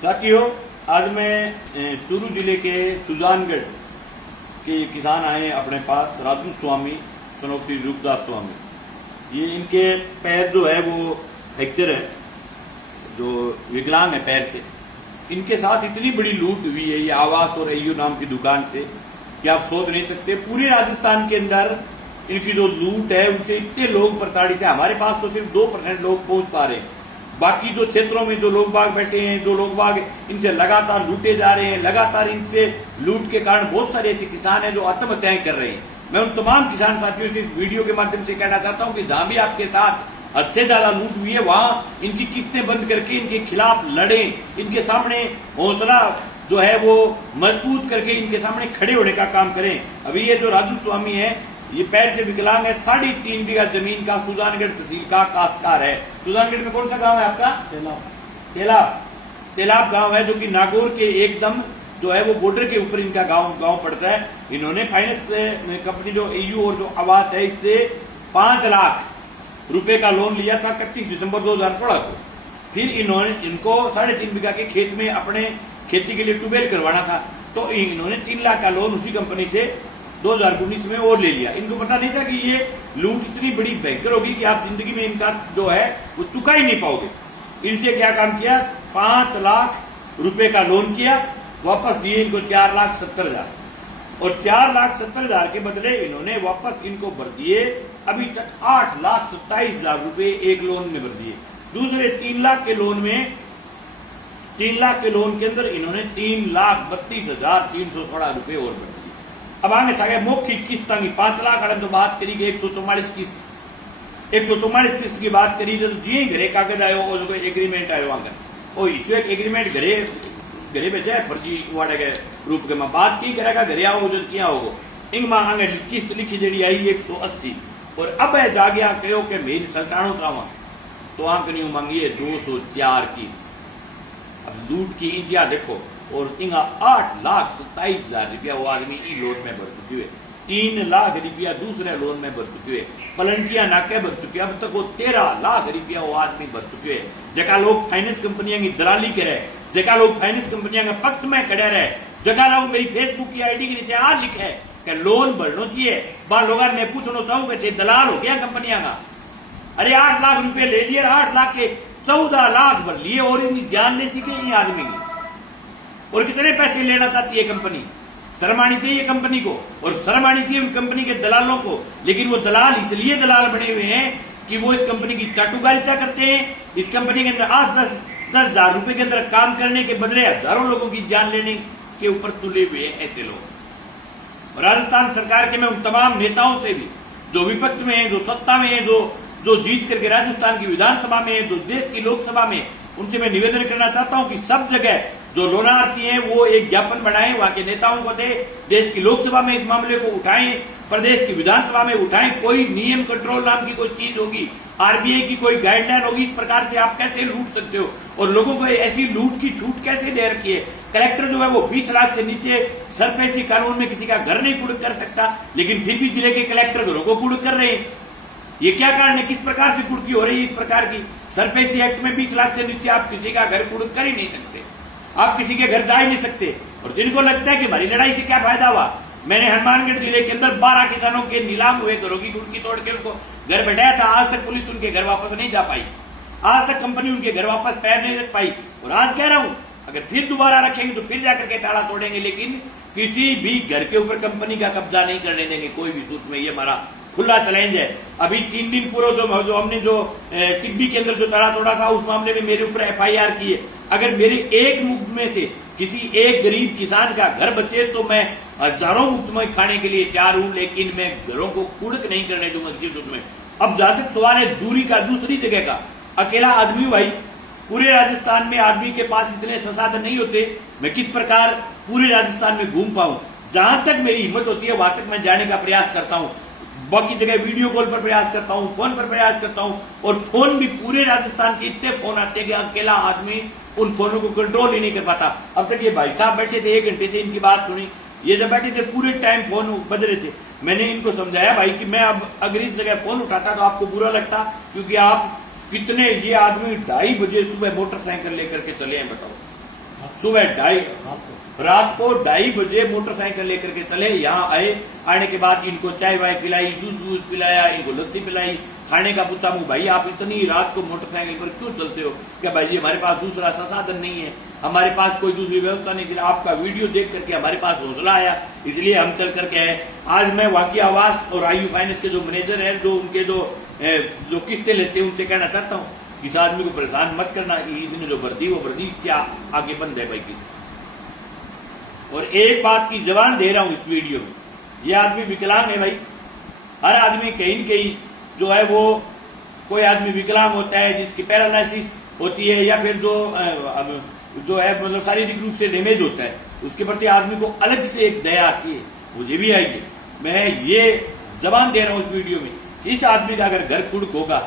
साथियों, आज मैं चूरू जिले के सुजानगढ़ के किसान आए अपने पास, राजू स्वामी सनोक श्री रूपदास स्वामी। ये इनके पैर जो है वो फ्रैक्चर है, जो विकलांग है पैर से। इनके साथ इतनी बड़ी लूट हुई है ये आवास और एयू नाम की दुकान से कि आप सोच नहीं सकते। पूरे राजस्थान के अंदर इनकी जो लूट है उनसे इतने लोग प्रताड़ित है। हमारे पास तो सिर्फ 2% लोग पहुंच पा रहे हैं। बाकी जो क्षेत्रों में जो लोग बाग बैठे हैं, जो लोग बाग इनसे लगातार लूटे जा रहे हैं, लगातार इनसे लूट के कारण बहुत सारे ऐसे किसान हैं जो आत्महत्याएं कर रहे हैं। मैं उन तमाम किसान साथियों से इस वीडियो के माध्यम से कहना चाहता हूं कि जहां भी आपके साथ हद से ज्यादा लूट हुई है वहां इनकी किस्तें बंद करके इनके खिलाफ लड़ें, इनके सामने हौसला जो है वो मजबूत करके इनके सामने खड़े होने का काम करें। अभी ये जो राजू स्वामी है ये पैर से विकलांग है, 3.5 बीघा जमीन का सुजानगढ़ तहसील का काश्तकार है। सुजानगढ़ में कौन सा गांव है आपका? तेलाब गांव है, जो कि नागौर के एकदम जो है वो बॉर्डर के ऊपर इनका गांव पड़ता है। इन्होंने फाइनेंस कंपनी जो एयू और जो आवास है इससे 5 लाख रुपए का लोन लिया था 31 दिसंबर 2016 को। फिर इनको 3.5 बीघा के खेत में अपने खेती के लिए ट्यूबवेल करवाना था, तो इन्होंने 3 लाख का लोन उसी कंपनी से 2019 में और ले लिया। इनको पता नहीं था कि ये लूट इतनी बड़ी भयंकर होगी कि आप जिंदगी में इनका जो है वो चुका ही नहीं पाओगे। इनसे क्या काम किया? 5 लाख रुपए का लोन किया, वापस दिए इनको 4,70,000 और 4,70,000 के बदले इन्होंने वापस इनको भर दिए अभी तक 8,27,000 रुपए एक लोन में भर दिए। दूसरे 3 लाख के लोन में 3 लाख के लोन के अंदर इन्होंने 3,32,316 रुपए और भर दिए। अब आगे सागे मौखिक किस्त आएंगी 5 लाख तो बात करी 144 किस्त 144 किस्त की बात करी तो जी घरे कागज आयो और जो एग्रीमेंट आयो आगे ओ इसो एक एग्रीमेंट घरे भेजा है फर्जी वाड़े के रूप के में बात की करेगा घरे आओ जो किया होगो इंग मां आगे किस्त लिखी जेडी आई 180 और अब है जा गया कहो कि मेरी सरकारों का तो आंकनी मांगी है 204 किस्त। अब लूट की इंतिया देखो और इंगा 8,27,000 रुपया वो आदमी ई लोन में भर चुकी है, 3 लाख रुपया दूसरे लोन में भर चुके है, पलंटिया नाके भर चुके, अब तक वो 13 लाख रुपया वो आदमी भर चुके है। जका लोग फाइनेंस कंपनियां की दलाली करे, जका लोग फाइनेंस कंपनियां के पक्ष में खड़े रहे, जका लोग मेरी फेसबुक की आईडी के नीचे आ लिखे कि लोन भरना चाहिए, बार लोग मैं पूछना चाहूँ कि दलाल हो गया कंपनियां का। अरे 8 लाख रुपये ले लिए, 8 लाख के 14 लाख भर लिए और इनकी जान ले सीखे ये आदमी की। और कितने पैसे लेना चाहती है कंपनी? शर्म आनी चाहिए कंपनी को और शर्म आनी चाहिए उन कंपनी के दलालों को। लेकिन वो दलाल इसलिए दलाल बने हुए हैं कि वो इस कंपनी की चाटुकारिता करते हैं। इस कंपनी के अंदर 8-10 हजार रुपए के अंदर काम करने के बदले हजारों लोगों की जान लेने के ऊपर तुले हुए हैं ऐसे लोग। राजस्थान सरकार के मैं उन तमाम नेताओं से भी जो विपक्ष में है, जो सत्ता में है, जो जीत करके राजस्थान की विधानसभा में है, जो देश की लोकसभा में, उनसे मैं निवेदन करना चाहता हूं कि सब जगह जो लोनार्थी हैं वो एक ज्ञापन बनाएं, वहां के नेताओं को दे, देश की लोकसभा में इस मामले को उठाएं, प्रदेश की विधानसभा में उठाएं। कोई नियम कंट्रोल नाम की कोई चीज होगी, आरबीआई की कोई गाइडलाइन होगी, इस प्रकार से आप कैसे लूट सकते हो और लोगों को ऐसी लूट की छूट कैसे दे रखी है। कलेक्टर जो है वो 20 लाख से नीचे सरपेशी कानून में किसी का घर नहीं कुड़क कर सकता, लेकिन फिर भी जिले के कलेक्टर घरों को कुड़क कर रहे हैं। ये क्या कारण है? किस प्रकार से कुड़की हो रही है? इस प्रकार की सरपेशी एक्ट में 20 लाख से नीचे आप किसी का घर कुड़क कर ही नहीं सकते, आप किसी के घर जा ही नहीं सकते। और जिनको लगता है कि हमारी लड़ाई से क्या फायदा हुआ, मैंने हनुमानगढ़ जिले के अंदर 12 किसानों के नीलाम हुए घरों की कुड़की तोड़ के उनको घर बैठाया था। आज तक पुलिस उनके घर वापस नहीं जा पाई, आज तक कंपनी उनके घर वापस पैर नहीं रख पाई। और आज कह रहा हूं अगर फिर दोबारा रखेंगे तो फिर जाकर के ताला तोड़ेंगे, लेकिन किसी भी घर के ऊपर कंपनी का कब्जा नहीं करने देंगे कोई भी सूरत में। ये हमारा खुला चैलेंज है। अभी 3 दिन पूर्व जो हमने जो टिब्बी के अंदर जो ताला तोड़ा था उस मामले में मेरे ऊपर FIR की है। अगर मेरे एक मुफ्त में से किसी एक गरीब किसान का घर बचे तो मैं हजारों मुफ्त में खाने के लिए तैयार हूं, लेकिन मैं घरों को कुड़क नहीं करने दूंगा किसी सूरत में। अब जहां तक सवाल है दूरी का, दूसरी जगह का, अकेला आदमी भाई, पूरे राजस्थान में आदमी के पास इतने संसाधन नहीं होते मैं किस प्रकार पूरे राजस्थान में घूम पाऊं। जहां तक मेरी हिम्मत होती है वहां तक मैं जाने का प्रयास करता हूं। बाकी जगह वीडियो कॉल पर प्रयास करता हूं, फोन पर प्रयास करता हूं, और फोन भी पूरे राजस्थान के इतने फोन आते हैं कि अकेला आदमी उन फोनों को कंट्रोल ही नहीं कर पाता। अब तक ये भाई साहब बैठे थे, 1 घंटे से इनकी बात सुनी, ये जब बैठे थे पूरे टाइम फोन बज रहे थे। मैंने इनको समझाया भाई कि मैं अब अगर इस जगह फोन उठाता तो आपको बुरा लगता, क्योंकि आप कितने, ये आदमी 2:30 बजे सुबह मोटरसाइकिल लेकर के चले हैं, बताओ सुबह रात को 2:30 बजे मोटरसाइकिल लेकर के चले, यहाँ आए, आने के बाद इनको चाय वाय पिलाई, जूस वूस पिलाया, इनको लस्सी पिलाई, खाने का पूछा, मुझे भाई आप इतनी रात को मोटरसाइकिल पर क्यों चलते हो? क्या भाई जी हमारे पास दूसरा साधन नहीं है, हमारे पास कोई दूसरी व्यवस्था नहीं, आपका वीडियो देख करके हमारे पास हौसला आया, इसलिए हम चल करके आए। आज मैं वाकई आवास और आयु फाइनेंस के जो मैनेजर है, जो उनके जो किस्तें लेते हैं, उनसे कहना चाहता हूँ इस आदमी को परेशान मत करना, इसने जो भर्ती वो भर्ती इसके आगे बंद है भाई की। और एक बात की जवान दे रहा हूं इस वीडियो में, ये आदमी विकलांग है भाई। हर आदमी कहीं न कहीं जो है वो, कोई आदमी विकलांग होता है जिसकी पैरालिसिस होती है, या फिर जो है मतलब शारीरिक रूप से डैमेज होता है, उसके प्रति आदमी को अलग से एक दया आती है, मुझे भी आई है। मैं ये जवान दे रहा हूं इस वीडियो में, इस आदमी का अगर घर कुड़क होगा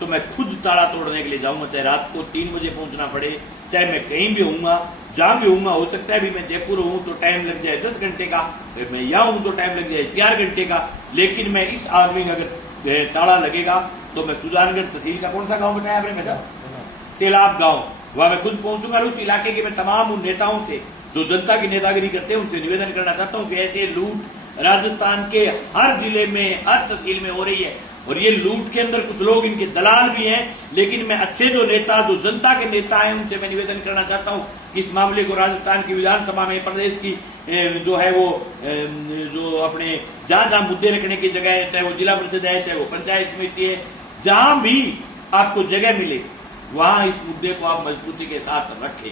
तो मैं खुद ताला तोड़ने के लिए जाऊंगा, चाहे रात को 3 बजे पहुंचना पड़े, चाहे मैं कहीं भी होऊंगा, जहां भी होऊंगा। हो सकता है भी मैं जयपुर हूं तो टाइम लग जाए 10 घंटे का, मैं यहाँ हूं तो टाइम लग जाए 4 घंटे का, लेकिन मैं इस आदमी का अगर ताला लगेगा तो मैं सुजानगढ़ तहसील का कौन सा गाँव बताया आपने मेरा, तेलाब गाँव, वहां मैं खुद पहुंचूंगा। उस इलाके के मैं तमाम उन नेताओं से जो जनता की नेतागिरी करते हैं उनसे निवेदन करना चाहता हूँ कि ऐसे लूट राजस्थान के हर जिले में, हर तहसील में हो रही है, और ये लूट के अंदर कुछ लोग इनके दलाल भी हैं। लेकिन मैं अच्छे जो नेता, जो जनता के नेता हैं, उनसे मैं निवेदन करना चाहता हूं कि इस मामले को राजस्थान की विधानसभा में, प्रदेश की जो है वो जो अपने जहां जहां मुद्दे रखने की जगह है, चाहे वो जिला परिषद है, चाहे वो पंचायत समिति है, जहां भी आपको जगह मिले वहां इस मुद्दे को आप मजबूती के साथ रखें।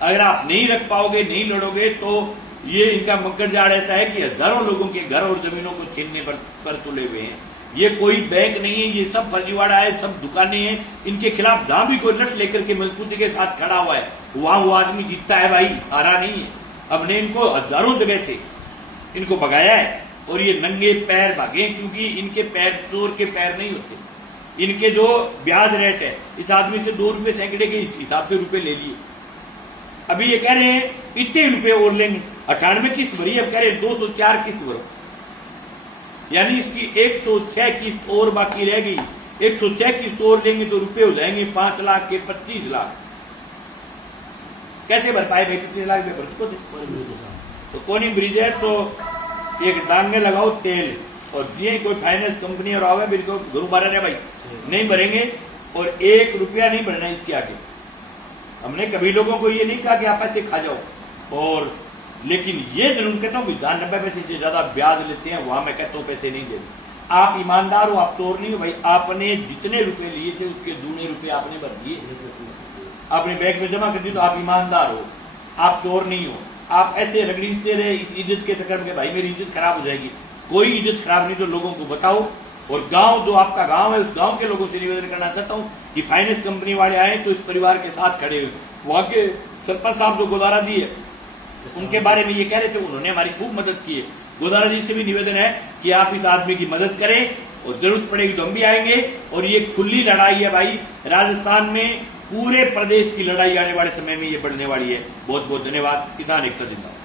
अगर आप नहीं रख पाओगे, नहीं लड़ोगे, तो ये इनका मकर जाड़ ऐसा है कि हजारों लोगों के घर और जमीनों को छीनने पर तुले हुए हैं। ये कोई बैंक नहीं है, ये सब फर्जीवाड़ा है, सब दुकानें हैं। इनके खिलाफ जहां भी कोई लठ लेकर के मजबूती के साथ खड़ा हुआ है, वहां वो आदमी जीतता है भाई, हारा नहीं है। हमने इनको हजारों जगह से इनको भगाया है, और ये नंगे पैर भागे, क्योंकि इनके पैर चोर के पैर नहीं होते। इनके जो ब्याज रेट है, इस आदमी से 2 रुपए सैकड़े के हिसाब से रुपए ले लिए। अभी ये कह रहे हैं इतने रुपए और लेंगे, 98 किस्त भरी, अब कह रहे हैं 204 किस्त भरो, यानी इसकी 106 किस्त और बाकी रह गई। 106 किस्त और लेंगे तो रुपए हो जाएंगे 5 लाख के 25 लाख। कैसे भर पाए भाई 25 लाख में? तो कोनी ब्रिज है तो एक डांगे लगाओ तेल, और ये कोई फाइनेंस कंपनी और आवे बिल्कुल गुरु बारा ने भाई नहीं भरेंगे, और 1 रुपया नहीं भरना इसके आगे। हमने कभी लोगों को ये नहीं कहा कि आप पैसे खा जाओ, और लेकिन ये जरूर कहता हूँ कि 90 पैसे से ज्यादा ब्याज लेते हैं, वहां मैं कहता हूँ पैसे नहीं देते। आप ईमानदार हो, आप चोर नहीं हो भाई। आपने जितने रुपए लिए थे उसके 2 रुपए आपने भर दिए, अपने बैंक में जमा कर दिए, तो आप ईमानदार हो, आप चोर नहीं हो। आप ऐसे रगड़ीते रहे इस इज्जत के चक्कर में भाई मेरी इज्जत खराब हो जाएगी, कोई इज्जत खराब नहीं, तो लोगों को बताओ। और गांव जो आपका गांव है, उस गांव के लोगों से निवेदन करना चाहता हूं कि फाइनेंस कंपनी वाले आए तो इस परिवार के साथ खड़े हुए। वहां के सरपंच साहब जो गोदारा जी है, उनके बारे में ये कह रहे थे, उन्होंने हमारी खूब मदद की है। गोदारा जी से भी निवेदन है कि आप इस आदमी की मदद करें, और जरूरत पड़ेगी तो हम भी आएंगे। और ये खुली लड़ाई है भाई, राजस्थान में पूरे प्रदेश की लड़ाई आने वाले समय में ये बढ़ने वाली है। बहुत बहुत धन्यवाद। किसान एकता जिंदाबाद।